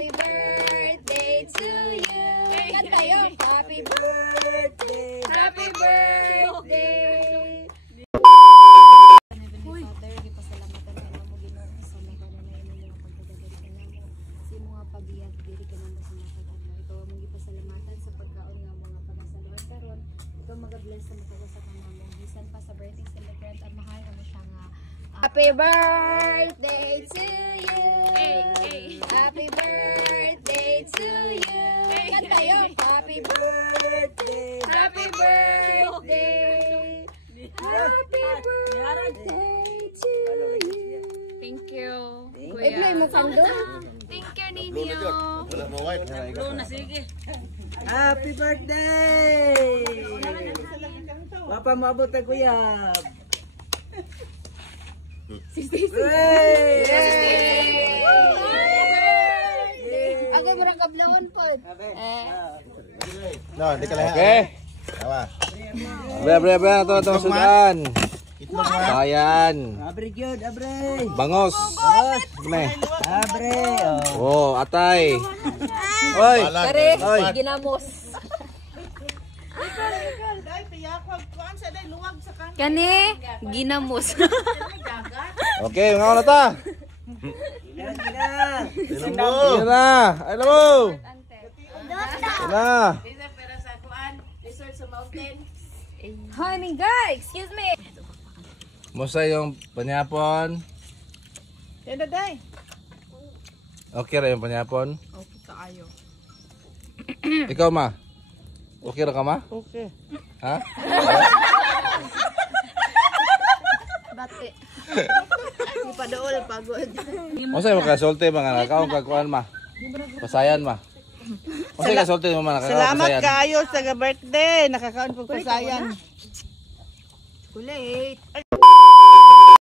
Happy birthday to you. Kanta yun. Happy birthday. Happy birthday. Uy. Father, gipasalamatan ka na mo Ginoo sa mga nanay mo pagkadagari ka na mo. Sa mga pagiyat diri ka nang sa mga pagkadagari. Ikaw mo gipasalamatan sa pagkaon nga mga pagasaluhan karon. Ikaw mag-bless sa mga sa kanamo. Bisan pa sa birthday celebrant ang mahal mo siya nga. Happy birthday to you. Happy birthday to you. Kanta yun. Happy birthday. Happy birthday. Happy birthday to you. Thank you. I-play mo kando. Thank you, Ninyo. Wala mo white. Happy birthday! Papa maabot ang kuyab. Agay mo rin kablawon po. No, hindi ka lang. Okay. Tawa. Bre, ito sudan. Itlog mo. Ayan. Abre gyud, abre. Bangos. Gimay. Abre. Oh, atay. Oy. Kare, ginamos. Kani, ginamos. Okay, mga na ta. Inom mo. Yan na. Ay, lamo. Yan na. Honey, guys, excuse me. Musta yung panyapon? Yan day. Okay ra yung panyapon? Okay, kaayo. Ikaw, ma? Okay ra ka, ma? Okay. Ha? Bate. Ipadool, pagod. Musta yung kasulti mga nakaon kagkuan, ma? Pasayan, ma? Musta yung kasulti mo, ma? Salamat Pasayan. kayo sa birthday. Nakakaon po pasayan. Kulate.